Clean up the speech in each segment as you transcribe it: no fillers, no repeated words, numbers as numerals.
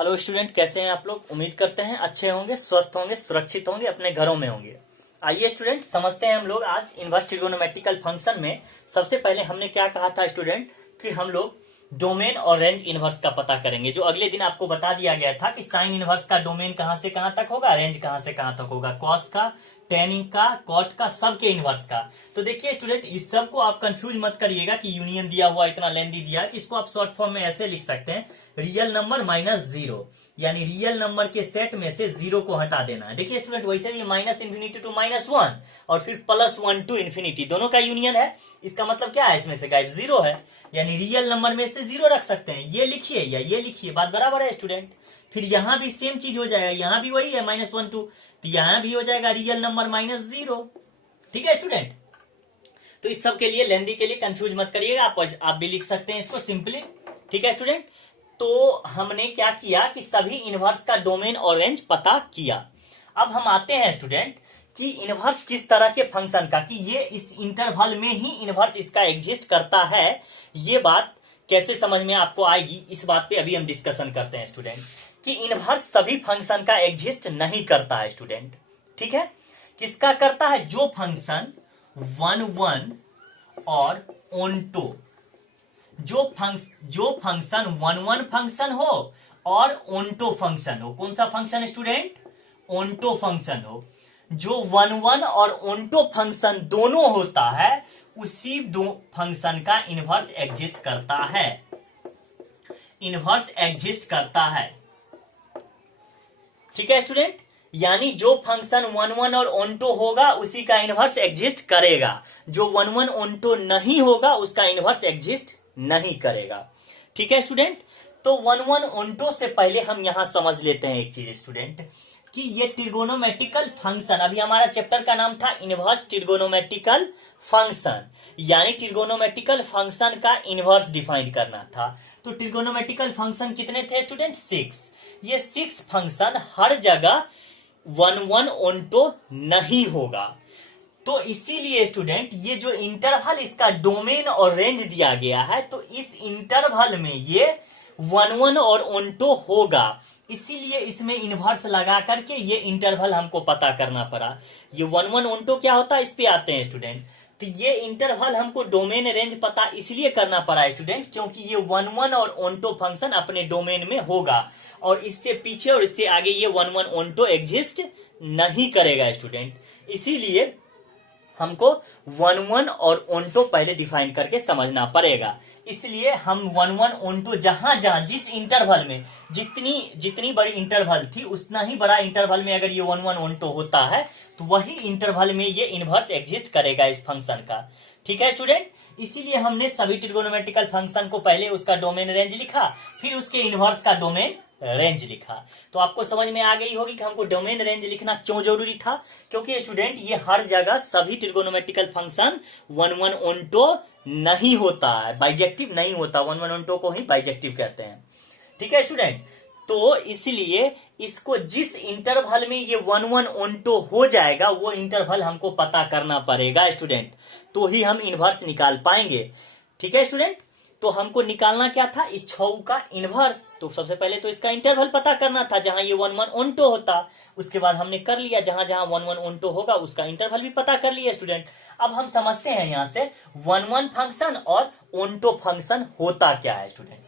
Hello student, कैसे हैं आप लोग। उम्मीद करते हैं अच्छे होंगे, स्वस्थ होंगे, सुरक्षित होंगे, अपने घरों में होंगे। आइए स्टूडेंट समझते हैं हम लोग आज इनवर्स ट्रिगोनोमेट्रिकल फंक्शन में। सबसे पहले हमने क्या कहा था स्टूडेंट कि हम लोग डोमेन और रेंज इनवर्स का पता करेंगे। जो अगले दिन आपको बता दिया गया था कि साइन इनवर्स का डोमेन कहां से कहां तक होगा, रेंज कहां से कहां तक होगा, कॉस का, टेन का, कॉट का, सबके इनवर्स का। तो देखिए स्टूडेंट, इस सब को आप कंफ्यूज मत करिएगा कि यूनियन दिया हुआ इतना लेंथी दिया कि इसको आप शॉर्ट फॉर्म में ऐसे लिख सकते हैं, रियल नंबर माइनस जीरो, यानी रियल नंबर के सेट में से जीरो को हटा देना है। देखिए स्टूडेंट, वैसे भी minus infinity to minus one और फिर प्लस वन टू इंफिनिटी दोनों का यूनियन है। इसका मतलब क्या है, इसमें से गाइब जीरो है, यानी रियल नंबर में से जीरो रख सकते हैं। ये लिखिए या ये लिखिए, बात बराबर है स्टूडेंट। फिर यहां भी सेम चीज हो जाएगा, यहां भी वही है माइनस वन टू, तो यहां भी हो जाएगा रियल नंबर माइनस जीरो। ठीक है स्टूडेंट, तो इस सब के लिए लेंदी के लिए कंफ्यूज मत करिएगा, आप भी लिख सकते हैं इसको सिंपली। ठीक है स्टूडेंट, तो हमने क्या किया कि सभी इनवर्स का डोमेन और रेंज पता किया। अब हम आते हैं स्टूडेंट कि इनवर्स किस तरह के फंक्शन का, कि ये इस इंटरवल में ही इनवर्स इसका एग्जिस्ट करता है। ये बात कैसे समझ में आपको आएगी, इस बात पे अभी हम डिस्कशन करते हैं स्टूडेंट, कि इनवर्स सभी फंक्शन का एग्जिस्ट नहीं करता है स्टूडेंट। ठीक है, किसका करता है, जो फंक्शन वन वन और ओंटो, जो फंक्शन वन वन फंक्शन हो और ओंटो फंक्शन हो। कौन सा फंक्शन स्टूडेंट, ओंटो फंक्शन हो। जो वन वन और ओंटो फंक्शन दोनों होता है, उसी दो फंक्शन का इनवर्स एग्जिस्ट करता है, इनवर्स एग्जिस्ट करता है। ठीक है स्टूडेंट, यानी जो फंक्शन वन वन और ओंटो होगा उसी का इनवर्स एग्जिस्ट करेगा, जो वन वन ओंटो नहीं होगा उसका इनवर्स एग्जिस्ट नहीं करेगा। ठीक है स्टूडेंट, तो वन वन ओंटो से पहले हम यहां समझ लेते हैं एक चीज स्टूडेंट, कि ये ट्रिगोनोमेट्रिकल फंक्शन, अभी हमारा चैप्टर का नाम था इनवर्स ट्रिगोनोमेट्रिकल फंक्शन, यानी ट्रिगोनोमेट्रिकल फंक्शन का इनवर्स डिफाइन करना था। तो ट्रिगोनोमेट्रिकल फंक्शन कितने थे स्टूडेंट, 6। ये 6 फंक्शन हर जगह वन वन ओंटो नहीं होगा। तो इसीलिए स्टूडेंट ये जो इंटरवल इसका डोमेन और रेंज दिया गया है, तो इस इंटरवल में ये वन वन और ओंटो होगा, इसीलिए इसमें इनवर्स लगा करके ये इंटरवल हमको पता करना पड़ा। ये वन वन ओंटो क्या होता है, इस पे आते हैं स्टूडेंट। तो ये इंटरवल हमको डोमेन रेंज पता इसलिए करना पड़ा है स्टूडेंट, क्योंकि ये वन वन और ओंटो फंक्शन अपने डोमेन में होगा, और इससे पीछे और इससे आगे ये वन वन ओंटो एग्जिस्ट नहीं करेगा स्टूडेंट। इसीलिए हमको वन वन और ओंटो पहले डिफाइन करके समझना पड़ेगा। इसलिए हम वन वन ओंटो जहां जहां जिस इंटरवल में जितनी बड़ी इंटरवल थी उतना ही बड़ा इंटरवल में अगर ये वन वन ओंटो होता है, तो वही इंटरवल में ये इनवर्स एग्जिस्ट करेगा इस फंक्शन का। ठीक है स्टूडेंट, इसीलिए हमने सभी ट्रिगोनोमेट्रिकल फंक्शन को पहले उसका डोमेन रेंज लिखा, फिर उसके इनवर्स का डोमेन रेंज लिखा। तो आपको समझ में आ गई होगी कि हमको डोमेन रेंज लिखना क्यों जरूरी था, क्योंकि स्टूडेंट ये हर जगह सभी trigonometrical function one one onto नहीं होता है, बाइजेक्टिव नहीं होता। वन वन ओंटो को ही बाइजेक्टिव कहते हैं। ठीक है स्टूडेंट, तो इसलिए इसको जिस इंटरवल में ये वन वन ओंटो हो जाएगा वो इंटरवल हमको पता करना पड़ेगा स्टूडेंट, तो ही हम इनवर्स निकाल पाएंगे। ठीक है स्टूडेंट, तो हमको निकालना क्या था, इस छऊ का इनवर्स। तो सबसे पहले तो इसका इंटरवल पता करना था जहां ये वन वन ओंटो होता, उसके बाद हमने कर लिया जहां जहां वन वन ओंटो होगा उसका इंटरवल भी पता कर लिया स्टूडेंट। अब हम समझते हैं यहां से वन वन फंक्शन और ओंटो फंक्शन होता क्या है स्टूडेंट।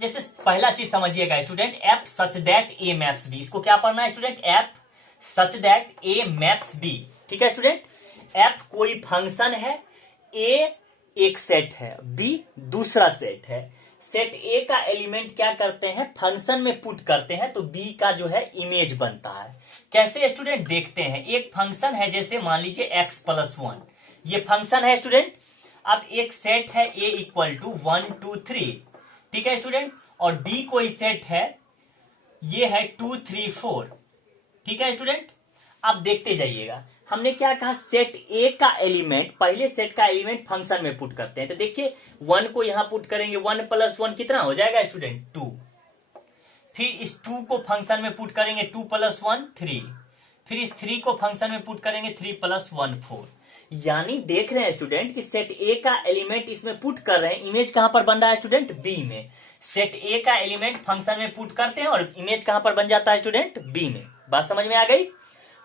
जैसे पहला चीज समझिएगा student, F such that A maps B. इसको क्या पढ़ना है student, F such that A maps B. ठीक है स्टूडेंट, एफ कोई फंक्शन है, ए एक सेट है, बी दूसरा सेट है। सेट ए का एलिमेंट क्या करते हैं, फंक्शन में पुट करते हैं, तो बी का जो है इमेज बनता है। कैसे स्टूडेंट, देखते हैं। एक फंक्शन है, जैसे मान लीजिए एक्स प्लस वन, ये फंक्शन है स्टूडेंट। अब एक सेट है ए इक्वल टू 1 2 3। ठीक है स्टूडेंट, और बी कोई सेट है, ये है 2 3 4। ठीक है स्टूडेंट, अब देखते जाइएगा हमने क्या कहा, सेट ए का एलिमेंट, पहले सेट का एलिमेंट फंक्शन में पुट करते हैं। तो देखिए 1 को यहां पुट करेंगे, 1 प्लस 1 कितना हो जाएगा स्टूडेंट, 2। फिर इस 2 को फंक्शन में पुट करेंगे, 2 प्लस 1 3। फिर इस 3 को फंक्शन में पुट करेंगे, 3 प्लस 1 4। यानी देख रहे हैं स्टूडेंट कि सेट ए का एलिमेंट इसमें पुट कर रहे हैं, इमेज कहां पर बन रहा है स्टूडेंट, बी में। सेट ए का एलिमेंट फंक्शन में पुट करते हैं और इमेज कहां पर बन जाता है स्टूडेंट, बी में। बात समझ में आ गई।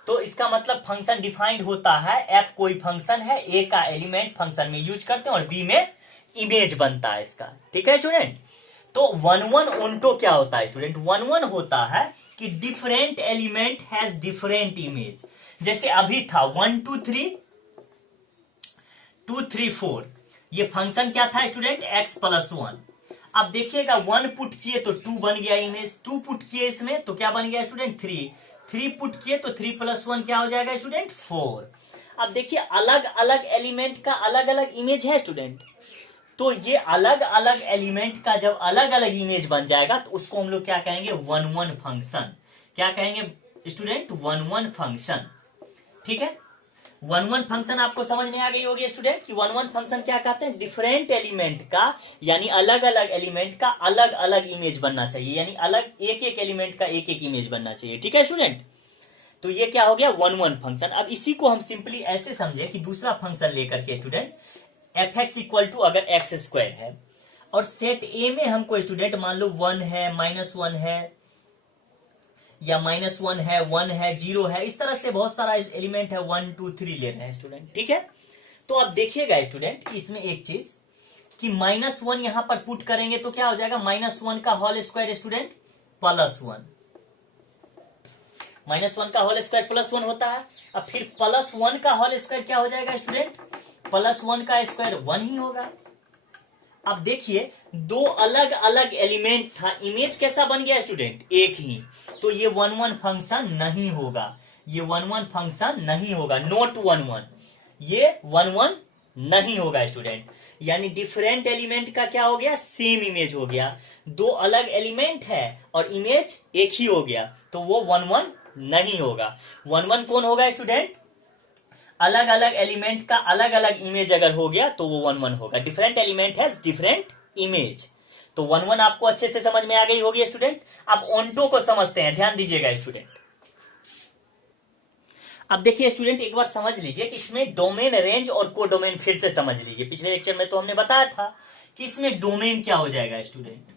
तो इसका मतलब फंक्शन डिफाइंड होता है, एफ कोई फंक्शन है, ए का एलिमेंट फंक्शन में यूज करते हैं और बी में इमेज बनता है इसका। ठीक है स्टूडेंट। तो 1 1 ऑन्टो क्या होता है स्टूडेंट, 1 1 होता है कि different element has different image. जैसे अभी था 1 2 3 2 3 4, ये फंक्शन क्या था स्टूडेंट, x प्लस 1। अब देखिएगा 1 पुट किए तो 2 बन गया इमेज, 2 पुट किए इसमें तो क्या बन गया स्टूडेंट, 3, 3 पुट किए तो 3 प्लस 1 क्या हो जाएगा स्टूडेंट, 4। अब देखिए अलग अलग एलिमेंट का अलग अलग इमेज है स्टूडेंट। तो ये अलग अलग एलिमेंट का जब अलग अलग इमेज बन जाएगा तो उसको हम लोग क्या कहेंगे, 1 1 फंक्शन। क्या कहेंगे स्टूडेंट, 1 1 फंक्शन। ठीक है, 1 1 फंक्शन आपको समझ में आ गई होगी स्टूडेंट कि 1 1 फंक्शन क्या कहते हैं, डिफरेंट एलिमेंट का, यानी अलग अलग एलिमेंट का अलग अलग इमेज बनना चाहिए, यानी अलग एक एक एलिमेंट का एक एक इमेज बनना चाहिए। ठीक है स्टूडेंट। तो ये क्या हो गया 1 1 फंक्शन। अब इसी को हम सिंपली ऐसे समझे कि दूसरा फंक्शन लेकर के student F X equal to अगर एक्स स्क्वायर है और सेट ए में हमको स्टूडेंट मान लो 1 है, -1 है, या -1 है, 1 है, 0 है, इस तरह से बहुत सारा एलिमेंट है, 1 2 3 ले रहे हैं स्टूडेंट। ठीक है। तो अब देखिएगा स्टूडेंट कि इसमें एक चीज कि -1 यहां पर पुट करेंगे तो क्या हो जाएगा, -1 का होल स्क्वायर स्टूडेंट +1, -1 का होल स्क्वायर +1 होता है। अब फिर +1 का होल स्क्वायर क्या हो जाएगा स्टूडेंट, +1 का स्क्वायर 1 ही होगा। अब देखिए दो अलग अलग एलिमेंट था, इमेज कैसा बन गया स्टूडेंट, एक ही। तो ये 1 1 फंक्शन नहीं होगा, ये 1 1 फंक्शन नहीं होगा, नॉट 1 1, ये 1 1 नहीं होगा स्टूडेंट। यानी डिफरेंट एलिमेंट का क्या हो गया, सेम इमेज हो गया। दो अलग एलिमेंट है और इमेज एक ही हो गया, तो वो 1 1 नहीं होगा। 1 1 कौन होगा स्टूडेंट, अलग अलग एलिमेंट का अलग अलग इमेज अगर हो गया तो वो 1 1 होगा। Different element has different image. तो 1 1 आपको अच्छे से समझ में आ गई होगी स्टूडेंट। अब ऑन्टो को समझते हैं, ध्यान दीजिएगा स्टूडेंट। अब देखिए स्टूडेंट एक बार समझ लीजिए कि इसमें डोमेन, रेंज और कोडोमेन फिर से समझ लीजिए। पिछले लेक्चर में तो हमने बताया था कि इसमें डोमेन क्या हो जाएगा स्टूडेंट।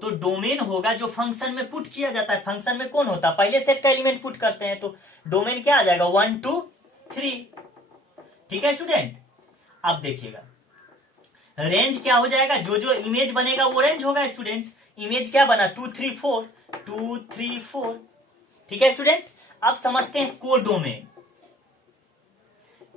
तो डोमेन होगा जो फंक्शन में पुट किया जाता है। फंक्शन में कौन होता है, पहले सेट का एलिमेंट पुट करते हैं, तो डोमेन क्या आ जाएगा, 1 2 3। ठीक है स्टूडेंट। अब देखिएगा रेंज क्या हो जाएगा, जो जो इमेज बनेगा वो रेंज होगा स्टूडेंट। इमेज क्या बना, 2 3 4, 2 3 4। ठीक है स्टूडेंट। अब समझते हैं कोडोमेन।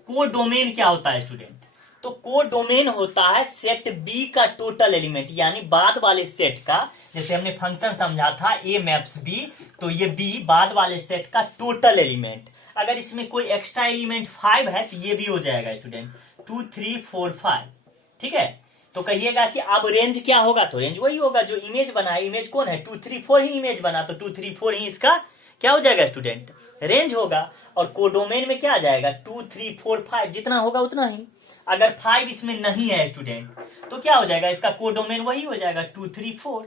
कोडोमेन क्या होता है स्टूडेंट, तो कोडोमेन होता है सेट बी का टोटल एलिमेंट, यानी बाद वाले सेट का, जैसे हमने फंक्शन समझा था ए मैप्स बी, तो ये बी बाद वाले सेट का टोटल एलिमेंट। अगर इसमें कोई एक्स्ट्रा एलिमेंट 5 है तो ये भी हो जाएगा स्टूडेंट, 2 3 4 5। ठीक है। तो कहिएगा कि अब रेंज क्या होगा, तो रेंज वही होगा जो इमेज बना है। इमेज कौन है, 2 3 4 ही इमेज बना, तो 2 3 4 ही इसका क्या हो जाएगा स्टूडेंट, रेंज होगा। और कोडोमेन में क्या आ जाएगा, 2 3 4 5, जितना होगा उतना ही। अगर 5 इसमें नहीं है स्टूडेंट तो क्या हो जाएगा, इसका कोडोमेन वही हो जाएगा, 2 3 4।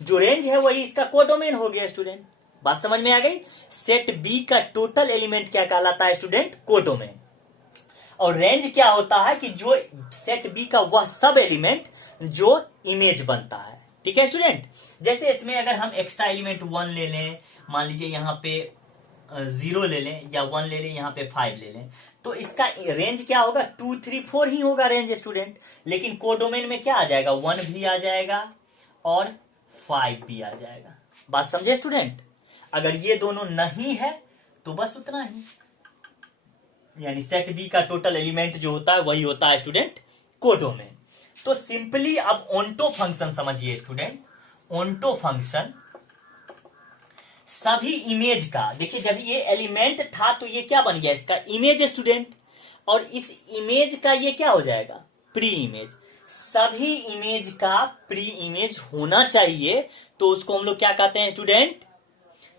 जो रेंज है वही इसका कोडोमेन हो गया स्टूडेंट। बात समझ में आ गई। सेट बी का टोटल एलिमेंट क्या कहलाता है स्टूडेंट, कोडोमेन। और रेंज क्या होता है कि जो सेट बी का वह सब एलिमेंट जो इमेज बनता है। ठीक है स्टूडेंट। जैसे इसमें अगर हम एक्स्ट्रा एलिमेंट 1 ले लें, मान लीजिए यहाँ पे 0 ले लें, या 1 ले लें, यहाँ पे 5 ले लें, तो इसका रेंज क्या होगा, 2 3 4 ही होगा रेंज स्टूडेंट। लेकिन कोडोमेन में क्या आ जाएगा, 1 भी आ जाएगा और 5 भी आ जाएगा। बात समझे स्टूडेंट। अगर ये दोनों नहीं है तो बस उतना ही, यानी सेट बी का टोटल एलिमेंट जो होता है वही होता है स्टूडेंट कोडोमेन। तो सिंपली अब ऑन्टो फंक्शन समझिए स्टूडेंट। ऑन्टो फंक्शन सभी इमेज का, देखिए जब ये एलिमेंट था तो ये क्या बन गया, इसका इमेज स्टूडेंट, और इस इमेज का ये क्या हो जाएगा, प्री इमेज। सभी इमेज का प्री इमेज होना चाहिए, तो उसको हम लोग क्या कहते हैं स्टूडेंट,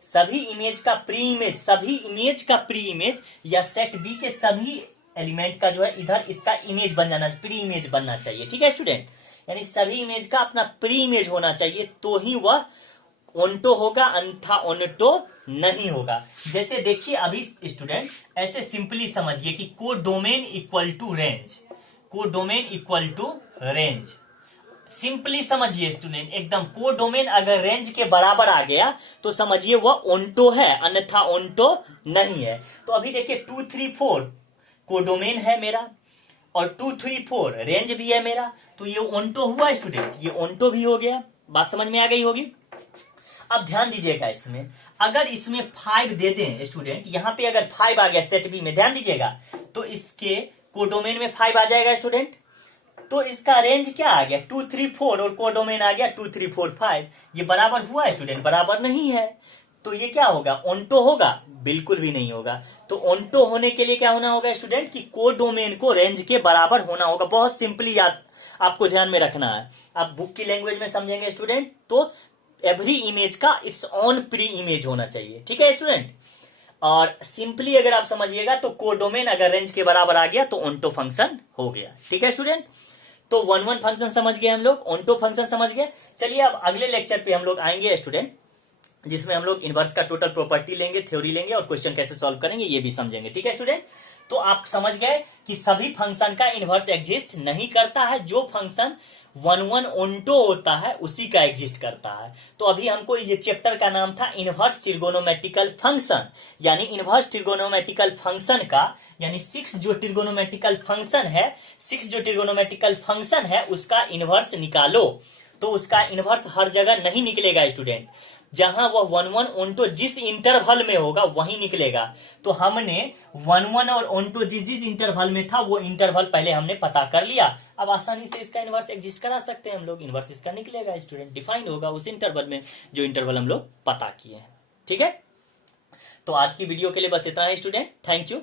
सभी इमेज का प्री इमेज, सभी इमेज का प्री इमेज, या सेट बी के सभी एलिमेंट का जो है इधर इसका इमेज बन जाना, प्री इमेज बनना चाहिए। ठीक है स्टूडेंट। यानी सभी इमेज का अपना प्री इमेज होना चाहिए, तो ही वह ओंटो होगा अन्यथा ओंटो नहीं होगा। जैसे देखिए अभी स्टूडेंट ऐसे सिंपली समझिए कि codomain equal to range, codomain equal to range, simply समझिए स्टूडेंट एकदम। कोडोमेन अगर रेंज के बराबर आ गया तो समझिए वह ओंटो है, अन्यथा ओंटो नहीं है। तो अभी देखिए 2 3 4 कोडोमेन है मेरा और 2 3 4 रेंज भी है मेरा, तो ये ओंटो हुआ स्टूडेंट, ये ओंटो भी हो गया। बात समझ में आ गई होगी। अब ध्यान दीजिएगा इसमें, अगर इसमें 5 दे दें स्टूडेंट, यहां पे अगर 5 आ गया सेट बी में, ध्यान दीजिएगा, तो इसके कोडोमेन में 5 आ जाएगा स्टूडेंट। तो इसका रेंज क्या आ गया 2 3 4 और कोडोमेन आ गया 2 3 4 5। ये बराबर हुआ स्टूडेंट? बराबर नहीं है। तो ये क्या होगा? ओंटो होगा? बिल्कुल भी नहीं होगा। तो ओंटो होने के लिए क्या होना होगा स्टूडेंट कि कोडोमेन को रेंज के बराबर होना होगा। बहुत सिंपली याद आपको ध्यान में रखना है। आप बुक की लैंग्वेज में समझेंगे स्टूडेंट तो एवरी इमेज का इट्स ऑन प्री इमेज होना चाहिए, ठीक है स्टूडेंट। और सिंपली अगर आप समझिएगा तो कोडोमेन अगर रेंज के बराबर आ गया तो ओंटो फंक्शन हो गया, ठीक है स्टूडेंट। तो 1 1 फंक्शन समझ गए हम लोग, ओंटो फंक्शन समझ गए। चलिए अब अगले लेक्चर पे हम लोग आएंगे स्टूडेंट, जिसमें हम लोग इनवर्स का टोटल प्रॉपर्टी लेंगे, थ्योरी लेंगे और क्वेश्चन कैसे सॉल्व करेंगे ये भी समझेंगे, ठीक है स्टूडेंट। तो आप समझ गए कि सभी फंक्शन का इनवर्स एग्जिस्ट नहीं करता है, जो फंक्शन 1 1 ओंटो होता है उसी का एग्जिस्ट करता है। तो अभी हमको ये चैप्टर का नाम था इनवर्स ट्रिगोनोमेट्रिकल फंक्शन, यानी इनवर्स ट्रिगोनोमेट्रिकल फंक्शन का, यानी 6 जो ट्रिगोनोमेट्रिकल फंक्शन है, 6 जो ट्रिगोनोमेट्रिकल फंक्शन है उसका इनवर्स निकालो। तो उसका इनवर्स हर जगह नहीं निकलेगा स्टूडेंट, जहां वह 1 1 ओंटो जिस इंटरवल में होगा वही निकलेगा। तो हमने 1 1 और ओंटो जिस जिस इंटरवल में था वो इंटरवल पहले हमने पता कर लिया। अब आसानी से इसका इनवर्स एग्जिस्ट करा सकते हैं हम लोग। इनवर्स इसका निकलेगा स्टूडेंट, डिफाइंड होगा उस इंटरवल में जो इंटरवल हम लोग पता किए हैं, ठीक है। तो आज की वीडियो के लिए बस इतना है स्टूडेंट, थैंक यू।